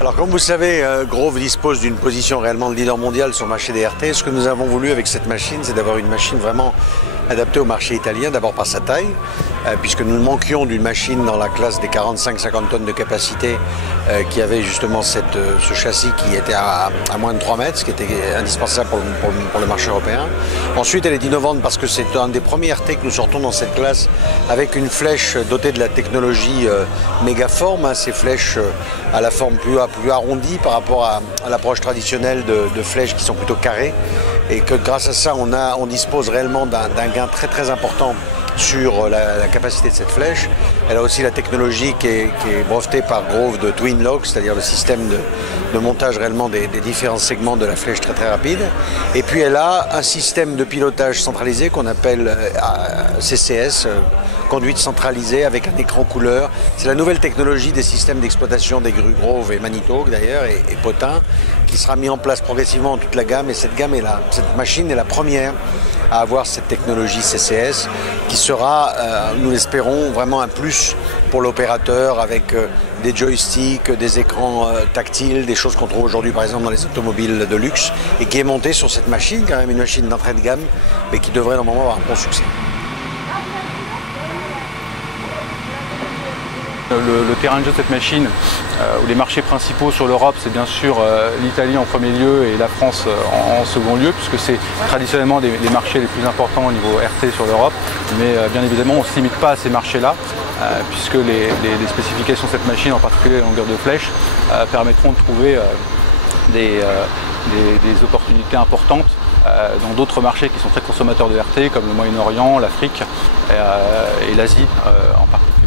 Alors comme vous le savez, Grove dispose d'une position réellement de leader mondial sur le marché des RT. Ce que nous avons voulu avec cette machine, c'est d'avoir une machine vraiment adaptée au marché italien, d'abord par sa taille, puisque nous manquions d'une machine dans la classe des 45-50 tonnes de capacité qui avait justement ce châssis qui était à moins de 3 mètres, ce qui était indispensable pour le marché européen. Ensuite, elle est innovante parce que c'est un des premiers RT que nous sortons dans cette classe avec une flèche dotée de la technologie Mégaform, ces flèches à la forme plus arrondie par rapport à l'approche traditionnelle de flèches qui sont plutôt carrées, et que grâce à ça on dispose réellement d'un gain très important sur la capacité de cette flèche. Elle a aussi la technologie qui est brevetée par Grove de Twin Lock, c'est-à-dire le système de montage réellement des différents segments de la flèche très rapide. Et puis elle a un système de pilotage centralisé qu'on appelle CCS, conduite centralisée avec un écran couleur. C'est la nouvelle technologie des systèmes d'exploitation des grues Grove et Manitou d'ailleurs et Potin, qui sera mis en place progressivement dans toute la gamme, et cette machine est la première à avoir cette technologie CCS qui sera, nous l'espérons, vraiment un plus pour l'opérateur avec des joysticks, des écrans tactiles, des choses qu'on trouve aujourd'hui par exemple dans les automobiles de luxe, et qui est montée sur cette machine, quand même une machine d'entrée de gamme, mais qui devrait normalement avoir un bon succès. Le terrain de jeu de cette machine, ou les marchés principaux sur l'Europe, c'est bien sûr l'Italie en premier lieu et la France en second lieu, puisque c'est traditionnellement les marchés les plus importants au niveau RT sur l'Europe. Mais bien évidemment, on ne se limite pas à ces marchés-là, puisque les spécifications de cette machine, en particulier la longueur de flèche, permettront de trouver des opportunités importantes dans d'autres marchés qui sont très consommateurs de RT, comme le Moyen-Orient, l'Afrique et l'Asie en particulier.